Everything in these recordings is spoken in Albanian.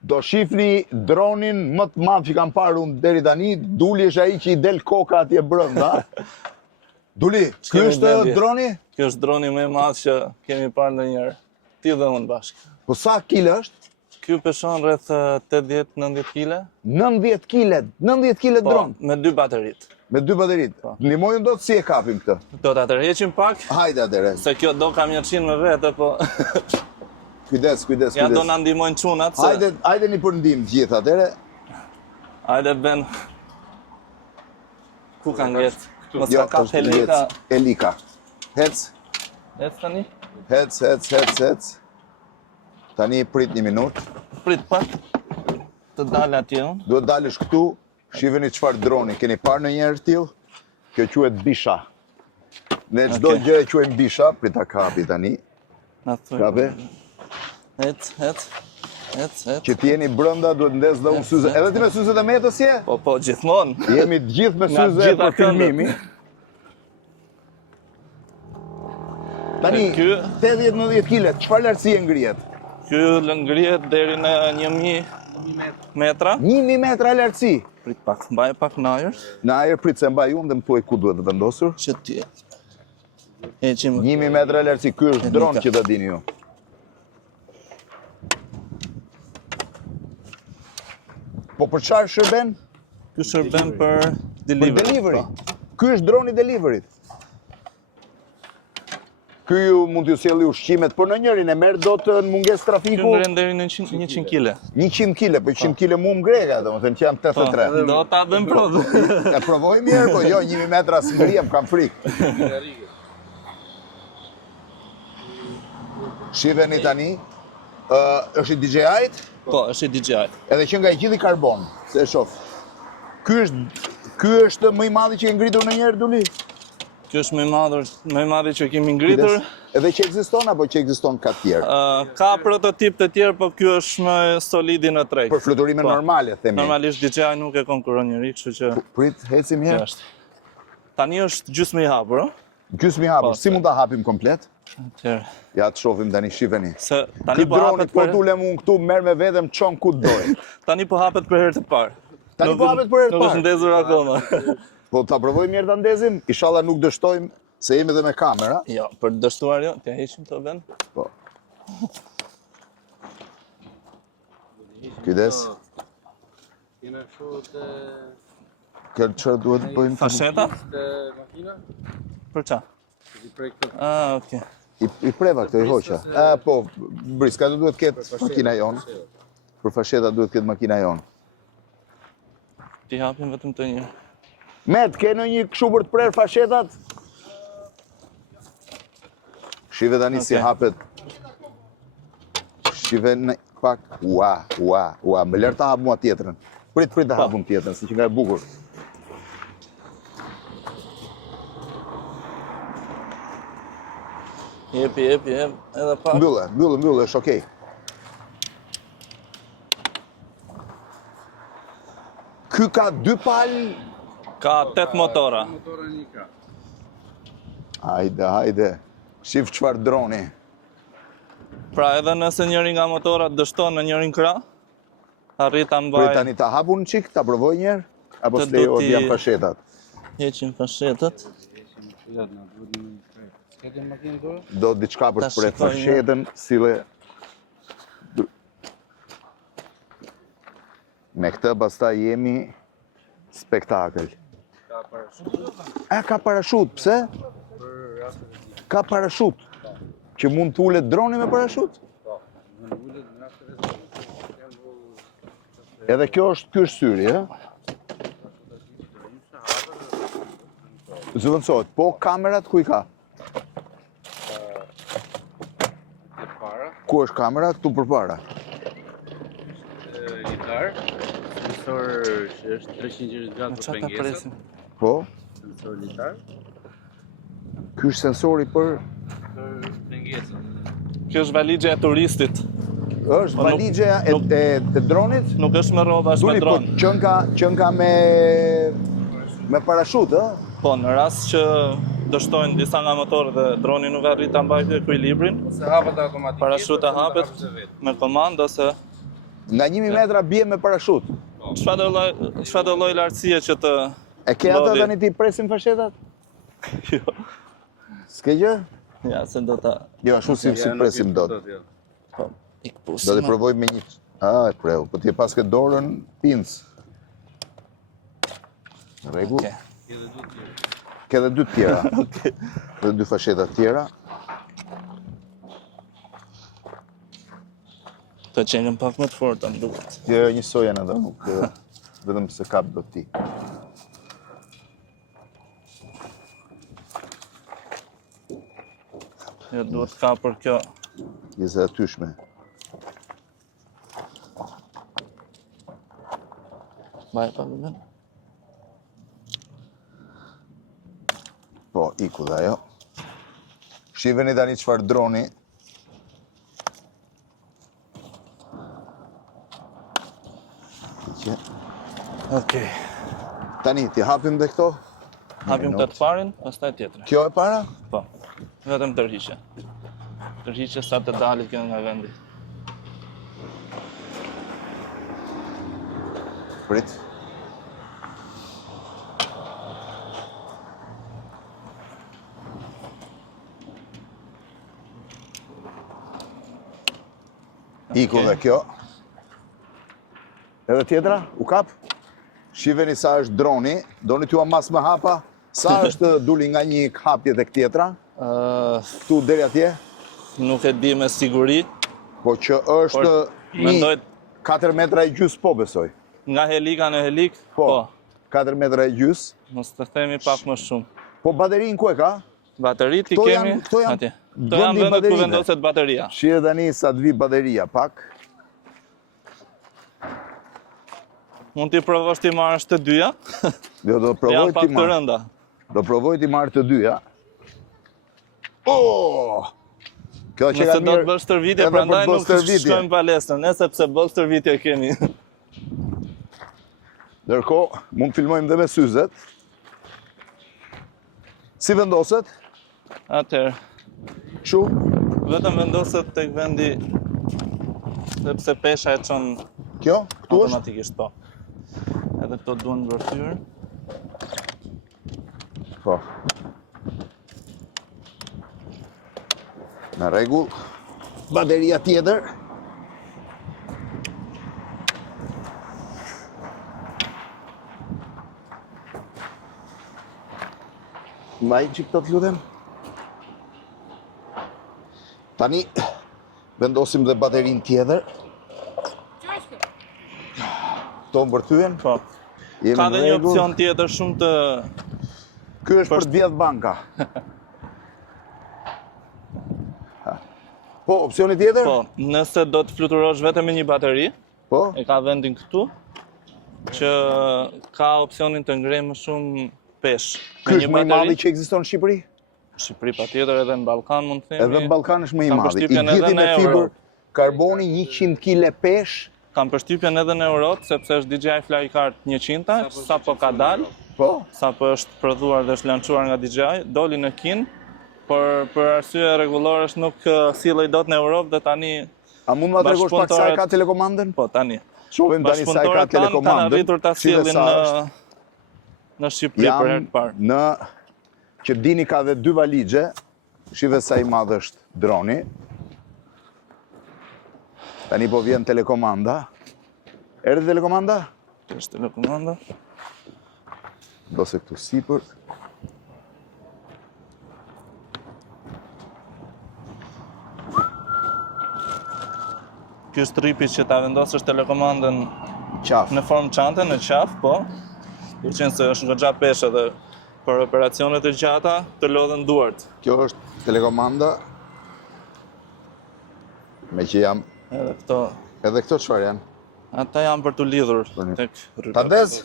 Do shifni dronin më të madh që kam parë unë deri tani, Duli është ai që i del koka atje brenda. Duli, ky është droni? Ky është droni më i madh që kemi parë ndonjëherë. Ti dhe unë bashkë. Po sa kile është? Ky peshon rreth 80-90 kg. 90 kg dron. Me 2 baterit. Me 2 baterit. Ndihmojmë dot si e kapim këtë. Do ta tërheqim pak. Hajde atëre. Se kjo do kam 100 me vete, po. Kujdes. Ja do na ndihmojnë çunat. Hajde një për ndihmë gjithë atëre. Hajde Ben. Ku ka ngjet? Mos Jo, ka Elika. Elika. Hec. Ec tani? Hec. Tani prit një minutë. Prit pak. Të dalë atje unë. Duhet dalësh këtu, shiheni çfarë droni. Keni parë ndonjëherë tillë? Kjo quhet bisha. Ne çdo gjë e quajmë bisha, prit ta kapi tani. Na thuaj. Kape. Ec. Që t'jeni brenda duhet ndes dhe unë syze. Edhe ti me syzet e metës je? Po, gjithmonë. Jemi gjithë me syze për filmimi. Tani, 80-90 kg, çfarë lartësie ngrihet? Ky ngrihet deri në 1000 metra. 1000 metra lartësi. Prit pak, mbaj pak në ajër. Në ajër prit se mbaj unë dhe më thuaj ku duhet të vendosur. Që ti. Heqim 1000 metra lartësi, ky është dron që ta dini ju. Po për çfarë shërben? Ky shërben për delivery. Për delivery. Ky është droni deliveryt. Ky ju mund t'ju sjelli ushqimet, por në njërin e merr dot në mungesë trafiku. Ky ngren deri në 100 kg. 100 kg, po 100 kg mu më greka, domethënë që jam 83. Do ta bëm provë. E provoj mirë, po jo 1000 metra s'ngrihem, kam frikë. Shiheni tani, është i DJI-t? Po, është i DJI. Edhe që nga i gjithi karbon, se e shoh. Ky është më i madhi që e ngritur ndonjëherë Duli? Ky është më i madhi që kemi ngritur. Edhe që ekziston apo që ekziston ka të tjerë? Ka prototip të tjerë, po ky është më solidi në treg. Për fluturime normale, themi. Normalisht DJI nuk e konkuron njëri, kështu që prit, hecim herë. Tani është gjysmë i hapur, ëh? Gjysmë i hapur. Si mund ta hapim komplet? Atëherë. Ja të shohim tani, shiheni. Se tani po hapet për ulem unë këtu, merr me vetëm çon ku doj. Tani po hapet për herë të parë. Tani po hapet për herë të parë. Nuk është ndezur akoma. Po ta provojmë mirë ta ndezim, inshallah nuk dështojmë se jemi edhe me kamera. Jo, për të dështuar jo, t'ja heqim të vend. Po. Kujdes. Kjo çfarë duhet të bëjmë? Fasheta? Për ça? Okay. I preva këtë, i hoqa. Po, briska duhet ketë makina jonë. Për fasheta duhet ketë makina jonë. Ti hapim vetëm të një. Met, ke në një këshu për të prerë fashetat? Shive tani si hapet. Shive në pak. Ua. Më lërë ta hapë mua tjetërën. Prit të hapëm tjetërën, se që nga e bukur. Jep, edhe pak. Mbyllë, është okej. Ky ka 2 palë. Ka 8 motora. Hajde. Shif çfarë droni. Pra edhe nëse njëri nga motorat dështon në njërin krah, arrit ta mbaj. Prit tani ta hapun çik, ta provoj një herë, apo s'lejo të jam fashetat. Heqim fashetat. Do diçka për të prerë fashetën, sille. Me këtë pastaj jemi spektakël. Ka parashut, pse? Ka parashut. Që mund të ulet droni me parashut? Edhe kjo është syri, e? Zëvendësohet, po kamerat ku i ka? Ku është kamera? Këtu përpara. Litar, sensor që është 360 gradë për pengesën. Po? Sensor litar. Ky është sensori për pengesën. Kjo është valigja e turistit. Është valigja e dronit? Nuk është me rroba, është me dron. Po qënka me parashut, ë? Po, në rast që dështojnë disa nga motorët dhe droni nuk arrit ta mbajë ekuilibrin, Ose hapet automatikisht. Parashuta hapet me komandë ose Nga 1000 metra bie me parashut. Çfarë lloj lartësie që të E ke ata lodhi? tani ti presin fashetat? Jo. S'ke gjë? Ja, se do ta Jo, ashtu si presim dot. po ik Do pusim. të provoj me një. E preu, po ti pas ke dorën pinc. Në rregull. Okej. Ke edhe 2 tjera. Okej. Dhe 2 fasheta tjera. Të qenjën pak më të forta, më duket. Jo, njësoj janë edhe, nuk vetëm se kap do ti. Jo, duhet ka për kjo. Jese e tyshme. Vaj pa vëllën. Po, iku dhe ajo. Shiveni tani çfarë droni. Që Okej. tani ti hapim dhe këto. Hapim këtë të parin, pastaj tjetrën. Kjo e para? Po. Vetëm tërhiqe. Tërhiqe sa të dalit kjo nga vendi. Prit. Iku dhe kjo. Edhe tjetra, u kap. Shiveni sa është droni, doni t'ju mas më hapa, sa është duli nga një hapje tek tjetra, këtu deri atje, Nuk e di me siguri, po që është mendoj 4 metra e gjys po besoj. nga helika në helik, Po, 4 metra e gjys. mos të themi pak më shumë. Po baterin ku e ka? Baterit i Këto kemi janë- këto janë atje. Këto vendi janë vendet ku baterive. vendoset bateria. Shije tani sa të vi bateria pak. Mund t'i provosh t'i marrësh të dyja, Jo, do provoj janë pak ti të marr. rënda. Do provoj ti marr të dyja. Oh! Kjo që Nëse ka do të mirë. bësh stërvitje, edhe për prandaj të bërë nuk stërvitje. shkojmë palestrën, ne sepse bëll stërvitje kemi. Ndërkohë, mund të filmojmë dhe me syzet. Si vendoset? Atëherë, Kështu? vetëm vendoset tek vendi sepse pesha e çon Kjo? Këtu është? automatikisht po. Edhe këto duan vërtyrë. Po. Në rregull. Bateria tjetër. Mbaj që këto të lutem. Tani, vendosim dhe baterin tjetër. Këto më bërtyen. Po. Jemi Ka në dhe një rregull. opcion tjetër shumë të Ky është për të vjedh banka. Po, opcioni tjetër? po, nëse do të fluturosh vetëm me një bateri, Po? e ka vendin këtu, që ka opcionin të ngrej më shumë peshë. Ky është më i madhi që ekziston në Shqipëri? Në Shqipëri patjetër, edhe në Ballkan mund të themi. Edhe në Ballkan është më i Kam madhi. I përshtypjen edhe gjithi me në fibër Europë. karboni 100 kg pesh. Kam përshtypjen edhe në Europë, sepse është DJI Flycard 100, sapo ka dalë, Po? sapo është prodhuar dhe është lançuar nga DJI, doli në Kinë, por për arsye rregullore nuk sillej dot në Europë dhe tani, A mund ma tregosh pak sa e ka telekomandën? po tani. Shohim tani sa e ka Bashkëpunëtorët tanë kanë telekomandën. arritur ta Shive sillin sa është. në Shqipëri për herë Jam të parë. në që dini ka dhe 2 valigje. Shive sa i madh është droni. Tani po vjen telekomanda. Erdhi telekomanda? Kjo është telekomanda. Do se këtu sipër. Ky është tripi që ta vendosësh telekomandën Qaf. në formë çante, në qafë, po. Për qenë se është goxha peshë dhe për operacionet e gjata të lodhen duart. Kjo është telekomanda. Me që jam. Edhe këto, Edhe këto çfarë janë? ata janë për të lidhur një- tek Ta ndez?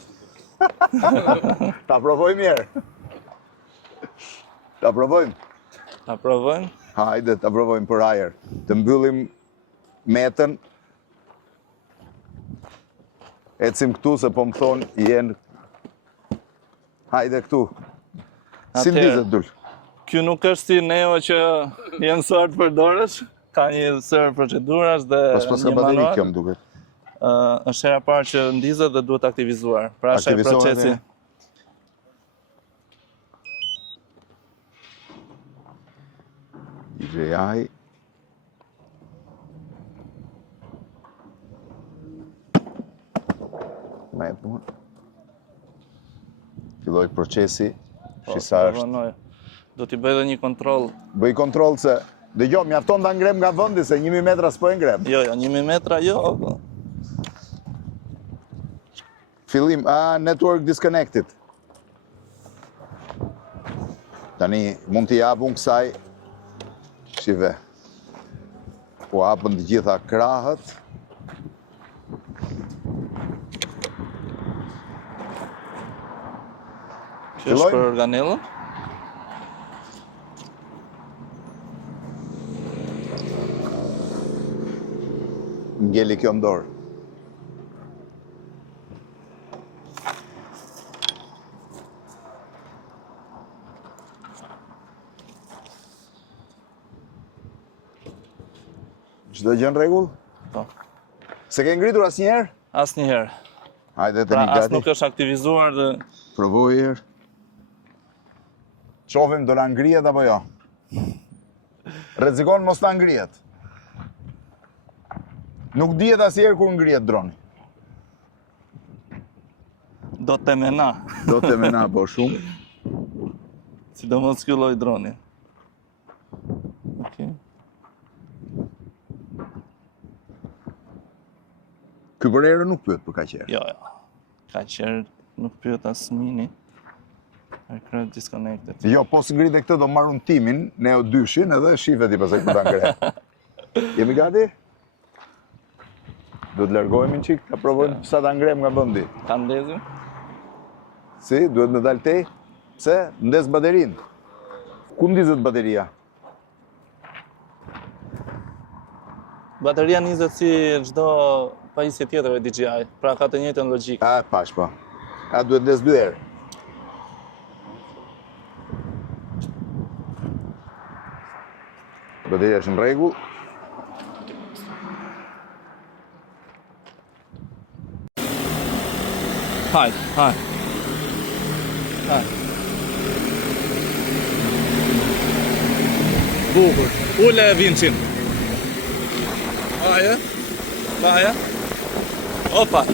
Ta provoj mirë. Ta provojmë. Ta provojmë. Hajde, ta provojmë për ajër. Të mbyllim metën. Ecim këtu se po më thonë jenë. Hajde këtu. Si Atëherë. ndizet dul? Ky nuk është si Neo që jenë sër të përdorësh, ka një sër procedurash dhe Pas ka një bateri manual. kjo më duket. është hera parë që ndizet dhe duhet aktivizuar. Pra është ai Aktivizohet procesi. e- DJI. Me e punë. Filloj procesi, shisa është. Provonoj. Do t'i bëj edhe një kontroll. Bëj kontroll se, dëgjoj, mjafton ta ngrem nga vendi se 1000 metra s'po e ngrem. Jo, 1000 metra, jo. Fillim, network disconnected. Tani mund t'i japun kësaj, shive, po hapën të gjitha krahët. Kjo është Fillojmë? për organellën. Ngeli kjo në dorë. Çdo gjë në rregull? Po. Se ke ngritur asnjëherë? Asnjëherë. Hajde Pra tani as gati. nuk është aktivizuar dhe Provoj herë. Qovim do la ngrihet apo jo? Rrezikon mos ta ngrihet. Nuk dihet asnjëherë kur ngrihet droni. do të mena. Do të mena po shumë. Sidomos ky lloj droni. Okej. Ky për erë nuk pyet për kaq herë. Jo, jo. Ka qërë nuk pyet as mini. Aircraft disconnected. Jo, po së ngritë këtë do marrun timin, ne o dyshin edhe shifet i pasaj ku ta ngre. Jemi gati? Do të largohemi në qik, ta provojmë sa ta ngrem nga vendi. Ka ndezim? Si, duhet me dalë tej? Pse? Ndes baterin. Ku ndizet bateria? Bateria nizet si çdo pajisje tjetër e DJI, pra ka të njëjtën logjik. Pash po. Duhet ndes 2 herë. Bateria është në rregull. Hajde, hajde. Hajde. Bukur. Ule Vincin. Haje. Haje. Opa.